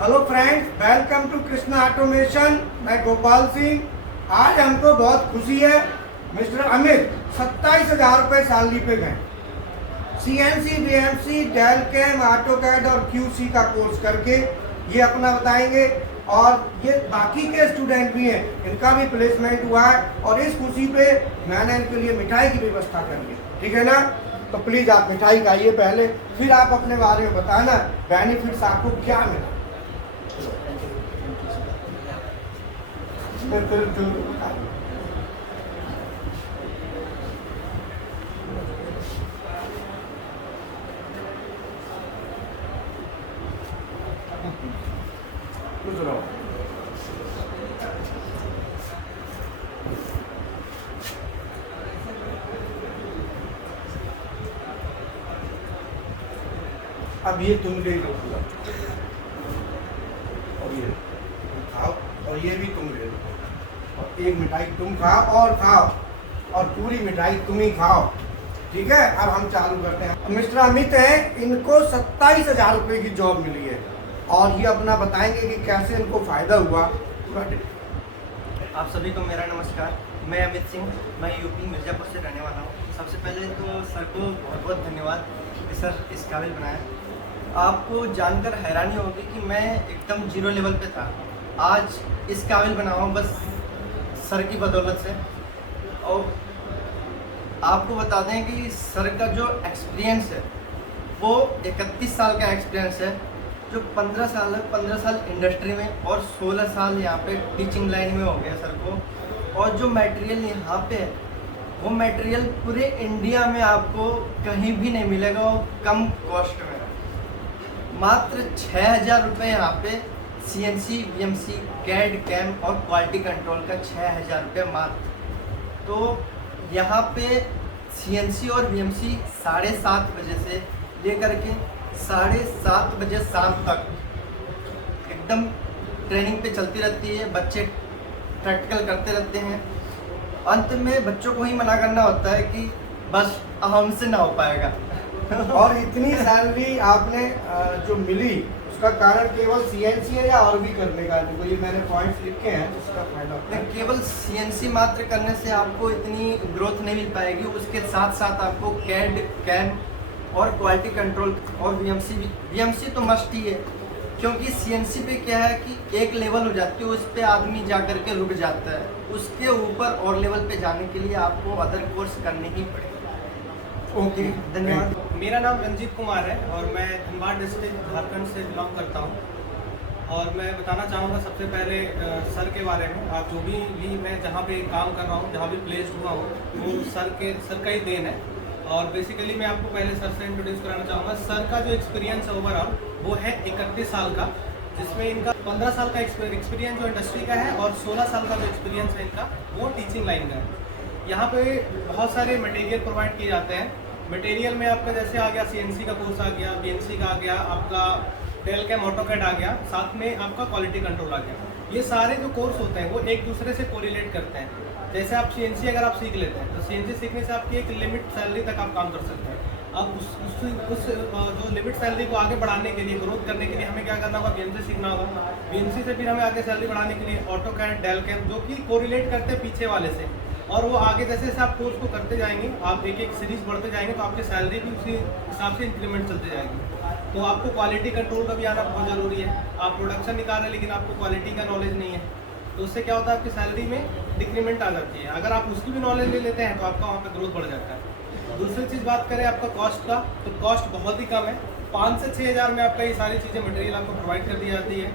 Hello friends, welcome to Krishna automation. मैं गोपाल सिंह। आज हमको बहुत खुशी है, मिस्टर अमित 27,000 रुपये सैलरी पे गए। CNC, VMC, Delcam, AutoCAD और QC का कोर्स करके ये अपना बताएंगे। और ये बाकी के स्टूडेंट भी हैं, इनका भी प्लेसमेंट हुआ है। और इस खुशी पे मैंने इनके लिए मिठाई की व्यवस्था कर ली, ठीक है ना। तो प्लीज़ आप मिठाई खाइए पहले, फिर आप अपने बारे में बताना बेनिफिट्स आपको क्या मिला। अब ये तुम ले लो पूरा, और ये तुम खाओ, और ये भी तुम ले लो, और एक मिठाई तुम खाओ और खाओ, और पूरी मिठाई तुम ही खाओ, ठीक है। अब हम चालू करते हैं। मिस्टर अमित है, इनको 27,000 रुपये की जॉब मिली है, और ये अपना बताएंगे कि कैसे इनको फायदा हुआ पूरा। आप सभी को मेरा नमस्कार। मैं अमित सिंह, मैं यूपी मिर्ज़ापुर से रहने वाला हूँ। सबसे पहले तो सर को बहुत बहुत धन्यवाद कि सर इस काबिल बनाया। आपको जानकर हैरानी होगी कि मैं एकदम जीरो लेवल पे था, आज इस काबिल बना हूँ बस सर की बदौलत से। और आपको बता दें कि सर का जो एक्सपीरियंस है वो 31 साल का एक्सपीरियंस है, जो 15 साल है, 15 साल इंडस्ट्री में और 16 साल यहाँ पे टीचिंग लाइन में हो गया सर को। और जो मटेरियल यहाँ पे है वो मटेरियल पूरे इंडिया में आपको कहीं भी नहीं मिलेगा, वो कम कॉस्ट में। मात्र 6,000 रुपये यहाँ पे CNC, VMC, कैड, कैम और क्वालिटी कंट्रोल का 6,000 रुपये मात्र। तो यहाँ पे CNC और VMC 7:30 बजे से लेकर के 7:30 बजे शाम तक एकदम ट्रेनिंग पे चलती रहती है। बच्चे प्रैक्टिकल करते रहते हैं। अंत में बच्चों को ही मना करना होता है कि बस हमसे ना हो पाएगा। और इतनी सैलरी आपने जो मिली उसका कारण केवल CNC है या और भी करने का? देखो ये मैंने पॉइंट्स लिखे हैं, उसका फायदा होता है। केवल CNC मात्र करने से आपको इतनी ग्रोथ नहीं मिल पाएगी, उसके साथ साथ आपको कैड, कैम और क्वालिटी कंट्रोल और VMC तो मस्ट ही है। क्योंकि CNC पे क्या है कि एक लेवल हो जाती है, उस पे आदमी जा कर के रुक जाता है। उसके ऊपर और लेवल पे जाने के लिए आपको अदर कोर्स करने ही पड़ेगा। ओके, धन्यवाद। मेरा नाम रंजीत कुमार है और मैं धनबाद डिस्ट्रिक्ट झारखंड से बिलोंग करता हूँ। और मैं बताना चाहूँगा सबसे पहले सर के बारे में। आप जो भी मैं जहाँ पे काम कर रहा हूँ, जहाँ भी प्लेस्ड हुआ हूँ, वो सर का ही देन है। और बेसिकली मैं आपको पहले सर से इंट्रोड्यूस कराना चाहूँगा। सर का जो एक्सपीरियंस है ओवरऑल वो है 31 साल का, जिसमें इनका 15 साल का एक्सपीरियंस जो इंडस्ट्री का है और 16 साल का जो एक्सपीरियंस है इनका वो टीचिंग लाइन का है। यहाँ पे बहुत सारे मटेरियल प्रोवाइड किए जाते हैं। मटेरियल में आपका जैसे आ गया CNC का कोर्स आ गया, VNC का आ गया, आपका डेल कैम, ऑटोकैड आ गया, साथ में आपका क्वालिटी कंट्रोल आ गया। ये सारे जो कोर्स होते हैं वो एक दूसरे से कोरिलेट करते हैं। जैसे आप CNC अगर आप सीख लेते हैं तो CNC सीखने से आपकी एक लिमिट सैलरी तक आप काम कर सकते हैं। अब उस जो लिमिट सैलरी को आगे बढ़ाने के लिए, ग्रोथ करने के लिए हमें क्या करना होगा? VMC सीखना होगा। VMC से फिर हमें आगे सैलरी बढ़ाने के लिए ऑटोकैड, डेल कैम, जो कि कोरिलेट करते हैं पीछे वाले से। और वो आगे जैसे जैसे आप कोर्स को करते जाएंगे, आप एक एक सीरीज बढ़ते जाएंगे, तो आपकी सैलरी भी उसी हिसाब से इंक्रीमेंट चलती जाएगी। तो आपको क्वालिटी कंट्रोल का भी आना बहुत ज़रूरी है। आप प्रोडक्शन निकाल रहे हैं लेकिन आपको क्वालिटी का नॉलेज नहीं है, तो उससे क्या होता है? आपकी सैलरी में डिक्रीमेंट आ जाती है। अगर आप उसकी भी नॉलेज ले लेते हैं तो आपका वहाँ पर ग्रोथ बढ़ जाता है। दूसरी चीज़ बात करें आपका कॉस्ट का, तो कॉस्ट बहुत ही कम है। 5 से 6,000 में आपका ये सारी चीज़ें मटेरियल आपको प्रोवाइड कर दी जाती है।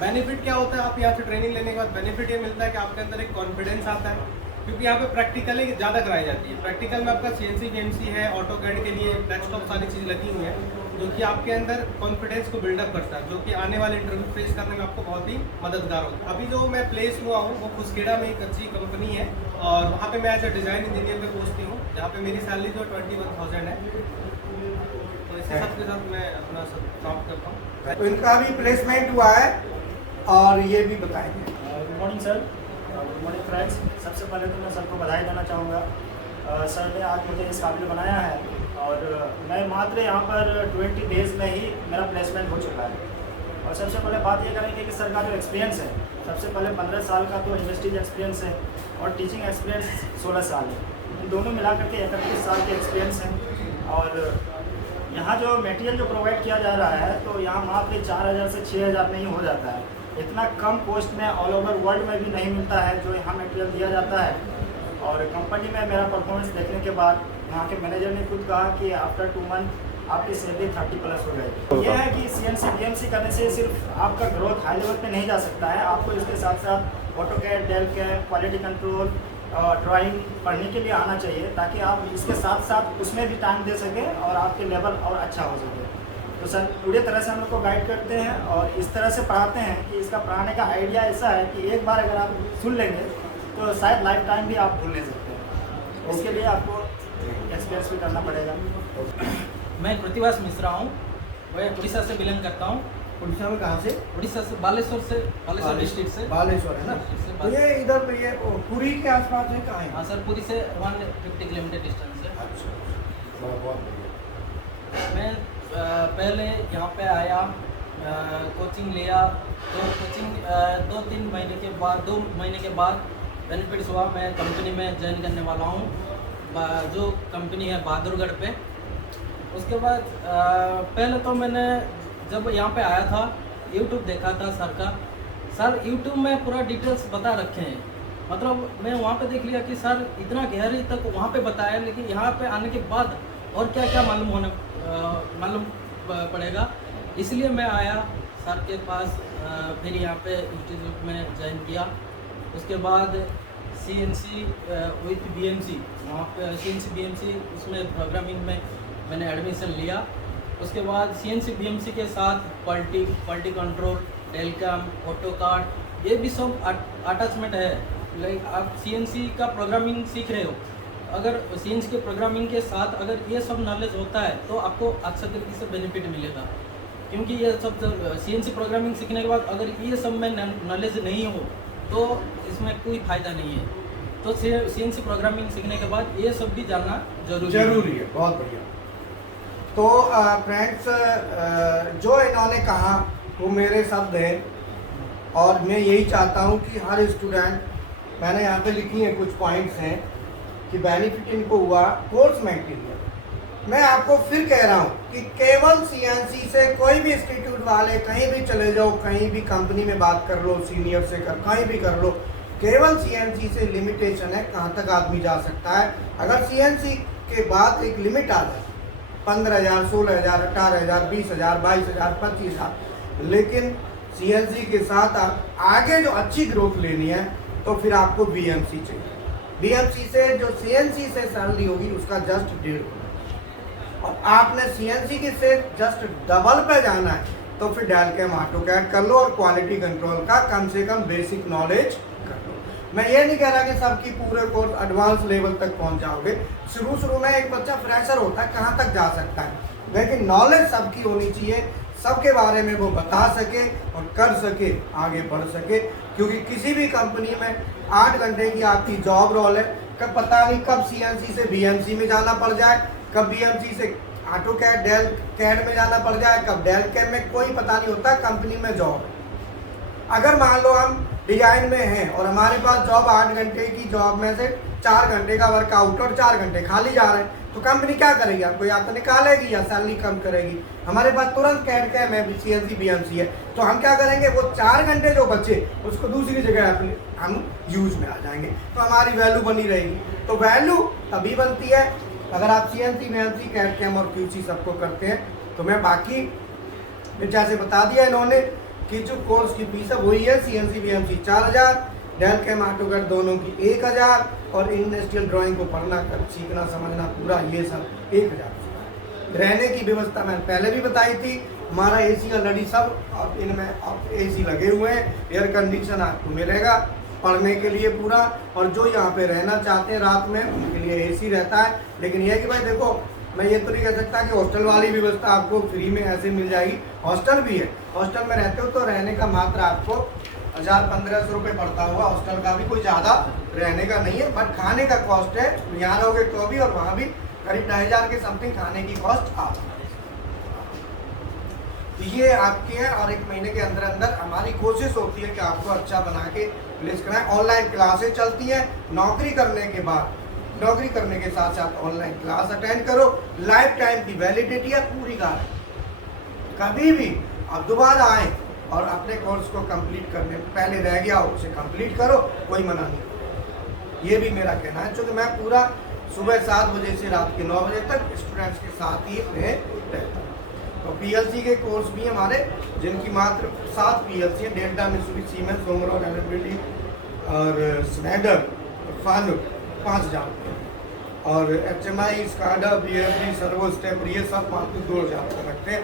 बेनिफिट क्या होता है? आप यहाँ से ट्रेनिंग लेने के बाद बेनिफिट ये मिलता है कि आपके अंदर एक कॉन्फिडेंस आता है, क्योंकि यहाँ पे प्रैक्टिकली ज़्यादा कराई जाती है। प्रैक्टिकल में आपका CNC, VMC है, ऑटोकैड के लिए डेस्कटॉप सारी चीज़ लगी हुई है, जो कि आपके अंदर कॉन्फिडेंस को बिल्डअप करता है, जो कि आने वाले इंटरव्यू फेस करने में आपको बहुत ही मददगार होता है। अभी जो मैं प्लेस हुआ हूँ वो खुसखेड़ा में एक अच्छी कंपनी है, और वहाँ पे मैं एज अ डिज़ाइन इंजीनियर पे पोस्ट हूँ, जहाँ पे मेरी सैलरी जो 21,000 है। तो इसी सब के साथ मैं अपना सब काम करता हूँ। तो इनका भी प्लेसमेंट हुआ है, और ये भी बताएंगे। Good morning sir, good morning friends. सबसे पहले तो मैं सर को बधाई देना चाहूँगा। सर ने आज मुझे इस काबिल बनाया है, और मैं मात्र यहाँ पर 20 डेज़ में ही मेरा प्लेसमेंट हो चुका है। और सबसे पहले बात ये करेंगे कि सर का जो एक्सपीरियंस है, सबसे पहले 15 साल का तो इंडस्ट्रीज एक्सपीरियंस है और टीचिंग एक्सपीरियंस 16 साल है। इन दोनों मिला करके 31 साल के एक्सपीरियंस है। और यहाँ जो मटेरियल जो प्रोवाइड किया जा रहा है तो यहाँ मात्र 4000 से 6000 में ही हो जाता है। इतना कम कॉस्ट में ऑल ओवर वर्ल्ड में भी नहीं मिलता है जो यहाँ मटेरियल दिया जाता है। और कंपनी में मेरा परफॉर्मेंस देखने के बाद वहाँ के मैनेजर ने खुद कहा कि आफ्टर 2 मंथ आपकी सैलरी 30+ हो जाएगी। ये है कि CNC BMC करने से सिर्फ आपका ग्रोथ हाई लेवल पे नहीं जा सकता है, आपको इसके साथ साथ ऑटोकैड, डेलकैम, क्वालिटी कंट्रोल, ड्राइंग पढ़ने के लिए आना चाहिए ताकि आप इसके साथ साथ उसमें भी टाइम दे सकें और आपके लेवल और अच्छा हो सके। तो सर पूरी तरह से हम लोग को गाइड करते हैं और इस तरह से पढ़ाते हैं कि इसका पढ़ाने का आइडिया ऐसा है कि एक बार अगर आप सुन लेंगे तो शायद लाइफ टाइम भी आप भूल नहीं सकते। इसके लिए आपको एक्सपीरियंस भी करना पड़ेगा। मैं प्रतिभास मिश्रा हूँ, मैं उड़ीसा से बिलोंग करता हूँ। उड़ीसा में कहाँ से? उड़ीसा से बालेश्वर डिस्ट्रिक्ट से। बालेश्वर है ना? तो ये इधर पे ये पुरी के आसपास है, कहाँ है? हाँ सर, पुरी से 150 किलोमीटर डिस्टेंस है। अच्छा, बहुत बढ़िया। मैं पहले यहाँ पे आया, कोचिंग लिया, तो कोचिंग 2 महीने के बाद बेनिफिट्स हुआ। मैं कंपनी में ज्वाइन करने वाला हूँ, जो कंपनी है बहादुरगढ़ पे। उसके बाद पहले तो मैंने जब यहाँ पे आया था YouTube देखा था सर का। सर YouTube में पूरा डिटेल्स बता रखे हैं, मतलब मैं वहाँ पे देख लिया कि सर इतना गहरी तक वहाँ पे बताया, लेकिन यहाँ पे आने के बाद और क्या क्या मालूम पड़ेगा, इसलिए मैं आया सर के पास। फिर यहाँ पे इंस्टीट्यूट में ज्वाइन किया। उसके बाद CNC विथ BMC, वहाँ पे CNC BMC उसमें प्रोग्रामिंग में मैंने एडमिशन लिया। उसके बाद CNC BMC के साथ क्वालिटी कंट्रोल, डेलकैम, ऑटोकाड, ये भी सब अटैचमेंट है। लाइक आप CNC का प्रोग्रामिंग सीख रहे हो, अगर CNC के प्रोग्रामिंग के साथ अगर ये सब नॉलेज होता है तो आपको अच्छे तरीके से बेनिफिट मिलेगा। क्योंकि ये सब CNC प्रोग्रामिंग सीखने के बाद अगर ये सब में नॉलेज नहीं हो तो इसमें कोई फ़ायदा नहीं है। तो CNC प्रोग्रामिंग सीखने के बाद ये सब भी जानना जरूरी है। बहुत बढ़िया। तो फ्रेंड्स, जो इन्होंने कहा वो मेरे शब्द हैं और मैं यही चाहता हूँ कि हर स्टूडेंट, मैंने यहाँ पे लिखी है कुछ पॉइंट्स हैं कि बेनिफिट इनको हुआ कोर्स मटेरियल। मैं आपको फिर कह रहा हूँ कि केवल CNC से कोई भी इंस्टीट्यूट वाले कहीं भी चले जाओ, कहीं भी कंपनी में बात कर लो, सीनियर से कहीं भी कर लो, केवल CNC से लिमिटेशन है कहाँ तक आदमी जा सकता है। अगर CNC के बाद एक लिमिट आ जाए 15,000, 16,000, 18,000, 20,000, 22,000, 25,000, लेकिन CNC के साथ आप आगे जो अच्छी ग्रोथ लेनी है तो फिर आपको BMC चाहिए। BMC से जो CNC से सैलरी होगी उसका जस्ट 1.5 गुना, और आपने CNC के से जस्ट डबल पे जाना है तो फिर डेलकैम, ऑटोकैड कर लो और क्वालिटी कंट्रोल का कम से कम बेसिक नॉलेज कर लो। मैं ये नहीं कह रहा कि सबकी पूरे कोर्स एडवांस लेवल तक पहुंच जाओगे। शुरू में एक बच्चा फ्रेशर होता है, कहाँ तक जा सकता है, लेकिन नॉलेज सबकी होनी चाहिए, सबके बारे में वो बता सके और कर सके, आगे बढ़ सके। क्योंकि किसी भी कंपनी में 8 घंटे की आपकी जॉब रोल है, कब पता नहीं कब CNC से BMC में जाना पड़ जाए, कब BMC से ऑटोकैड, डेल कैड में जाना पड़ जाए, कब डेल कैड में, कोई पता नहीं होता। कंपनी में जॉब, अगर मान लो हम डिजाइन में हैं और हमारे पास जॉब 8 घंटे की जॉब में से 4 घंटे का वर्कआउट और 4 घंटे खाली जा रहे हैं, तो कंपनी क्या करेगी? आपको या तो निकालेगी या सैलरी कम करेगी। हमारे पास तुरंत कैड कैम है, CNC BMC है, तो हम क्या करेंगे, वो 4 घंटे जो बचे उसको दूसरी जगह हम यूज में आ जाएंगे, तो हमारी वैल्यू बनी रहेगी। तो वैल्यू तभी बनती है अगर आप CNC BMC, कैड कैम और QC सबको करते हैं। तो मैं बाकी जैसे बता दिया इन्होंने कि जो कोर्स की फीस है वही है, CNC BMC 4,000, Delcam, AutoCAD दोनों की 1,000, और इंडस्ट्रियल ड्राइंग को पढ़ना, कर सीखना, समझना पूरा, ये सब 1,000। रहने की व्यवस्था मैंने पहले भी बताई थी, हमारा AC ऑलरेडी सब, और इनमें AC लगे हुए हैं, एयर कंडीशन आपको मिलेगा पढ़ने के लिए पूरा, और जो यहाँ पे रहना चाहते हैं रात में उनके लिए AC रहता है। लेकिन यह कि भाई देखो, मैं ये तो नहीं कह सकता कि हॉस्टल वाली व्यवस्था आपको फ्री में ऐसे मिल जाएगी, हॉस्टल भी है। हॉस्टल में रहते हो तो रहने का मात्र आपको 1,000-1,500 रुपये पड़ता होगा, हॉस्टल का भी कोई ज़्यादा रहने का नहीं है, बट खाने का कॉस्ट है। यहाँ रहोगे तो भी, और वहाँ भी करीब 2,500 के समथिंग खाने की कॉस्ट आ। तो ये आपके हैं, और 1 महीने के अंदर अंदर हमारी कोशिश होती है कि आपको अच्छा बना के प्लेस कराएं। ऑनलाइन क्लासेस चलती हैं, नौकरी करने के बाद, नौकरी करने के साथ साथ ऑनलाइन क्लास अटेंड करो, लाइफ टाइम की वैलिडिटी है, पूरी गारंटी। कभी भी आप दोबारा आए और अपने कोर्स को कंप्लीट करने पहले रह गया हो उसे कंप्लीट करो, कोई मना नहीं। ये भी मेरा कहना है, क्योंकि मैं पूरा सुबह 7 बजे से रात के 9 बजे तक स्टूडेंट्स के साथ ही रहता हूँ। तो पीएलसी के कोर्स भी हमारे, जिनकी मात्र 7 पीएलसी हैं, डेल्टा, मित्सुबिशी, सीमेंस, सोमरोड, एलएमडी और स्नाइडर, फानुक 5000 और HMI, SCADA, BFD, servo step, ये सब मात्र 2000 का रखते हैं।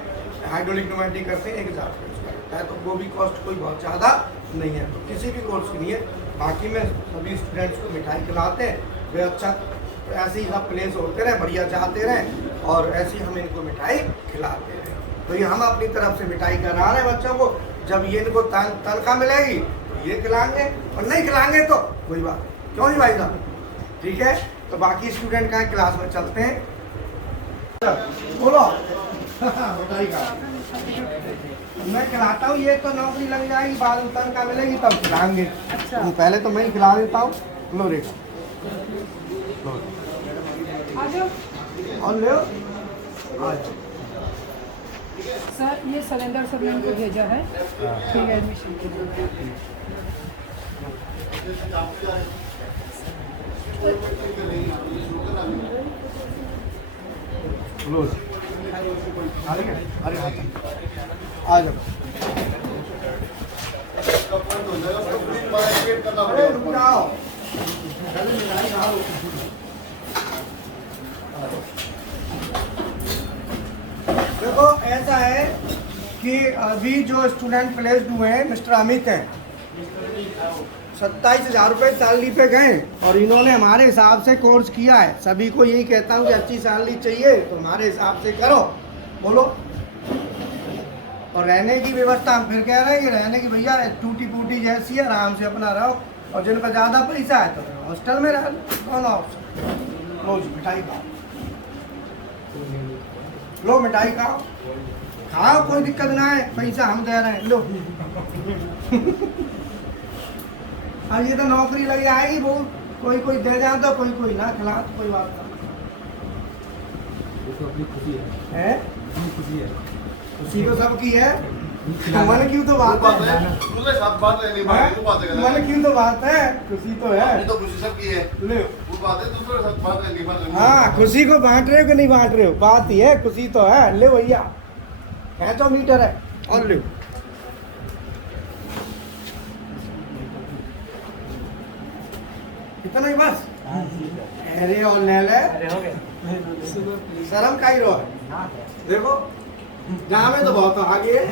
हाइड्रोलिक न्यूमेटिक करते हैं 1000 का उसका रखता है, तो वो भी कॉस्ट कोई बहुत ज़्यादा नहीं है, तो किसी भी कोर्स की नहीं है। बाकी में सभी स्टूडेंट्स को मिठाई खिलाते हैं, वे अच्छा ऐसे ही सब प्लेस होते रहे, बढ़िया चाहते रहें और ऐसे ही हम इनको मिठाई खिलाते हैं। तो ये हम अपनी तरफ से मिठाई करा रहे हैं बच्चों को। जब ये इनको तनख्वाह मिलेगी तो ये खिलाएंगे, और नहीं खिलाएंगे तो कोई बात नहीं, क्यों नहीं भाई साहब? ठीक है, तो बाकी स्टूडेंट का क्लास में चलते हैं। बोलो मिठाई का मैं खिलाता हूँ, ये तो नौकरी लग जाएगी, बाद में तनख्वाह मिलेगी तब खिलाएंगे। अच्छा। पहले तो मैं ही खिला देता हूँ। लो रेखा, और ले आज सर ये सिलेंडर सब ने उनको भेजा है, ठीक है, एडमिशन के लिए। अरे आ जाओ, रुक जाओ। देखो ऐसा है कि अभी जो स्टूडेंट प्लेस्ड हुए हैं, मिस्टर अमित हैं, 27,000 रुपये सैलरी पे गए, और इन्होंने हमारे हिसाब से कोर्स किया है। सभी को यही कहता हूँ कि अच्छी सैलरी चाहिए तो हमारे हिसाब से करो, बोलो। और रहने की व्यवस्था हम फिर कह रहे हैं कि रहने की भैया टूटी फूटी जैसी है, आराम से अपना रहो, और जिनका ज़्यादा पैसा है तो हॉस्टल में रह, दोनों ऑप्शन। लो जी मिठाई खाओ, लो मिठाई खाओ, खाओ, कोई दिक्कत ना है, पैसा हम दे रहे हैं, लो। अब ये तो नौकरी लगी आएगी, वो कोई कोई दे जाए तो कोई ना खिला, तो कोई बात नहीं है, खुशी तो सबकी है। मन क्यों तो बात है, मन क्यों तो बात है, खुशी तो है, तो खुशी सबकी है, ले वो बात है, दूसरे साथ बात है। हाँ, खुशी को बांट रहे हो कि नहीं बांट रहे हो, बात ही है, खुशी तो है। ले भैया, है तो मीटर है, और ले इतना ही बस। अरे और ले ले, शर्म का ही रो है। देखो जहाँ में तो बहुत आगे है।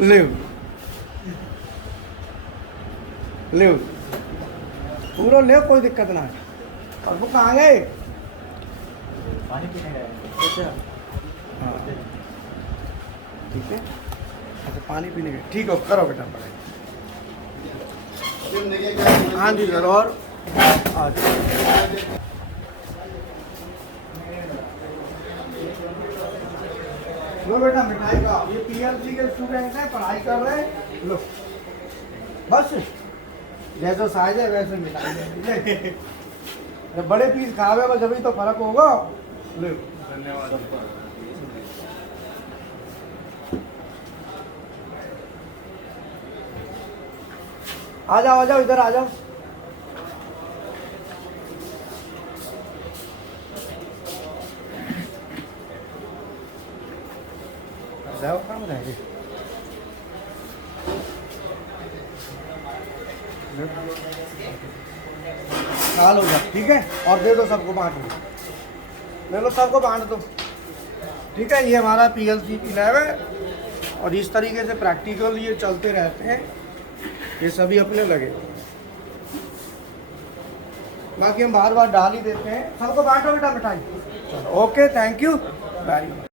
ले ले पूरा ले, कोई दिक्कत ना है। और वो कहाँ गए? पानी पीने गए। हाँ ठीक है, अच्छा पानी पीने गए, ठीक है, करो बेटा पढ़ाई। हाँ जी सर, और लो बेटा मिठाई का, ये पीएलसी के स्टूडेंट हैं, पढ़ाई कर रहे हैं, लो बस जैसा साइज है वैसे मिठाई है। जब बड़े पीस खावे बस अभी तो फर्क होगा। लो धन्यवाद। आ जाओ इधर आ जाओ। जाओ काम रहेंगे। खा लो जा, ठीक है, और दे दो सबको, बांट दो, ले लो सबको बांट दो, ठीक है। ये हमारा पीएलसी की लैब है, और इस तरीके से प्रैक्टिकल ये चलते रहते हैं, ये सभी अपने लगे। बाकी हम बार बार डाल ही देते हैं। सबको बांटो बेटा मिठाई। चलो okay, thank you very much.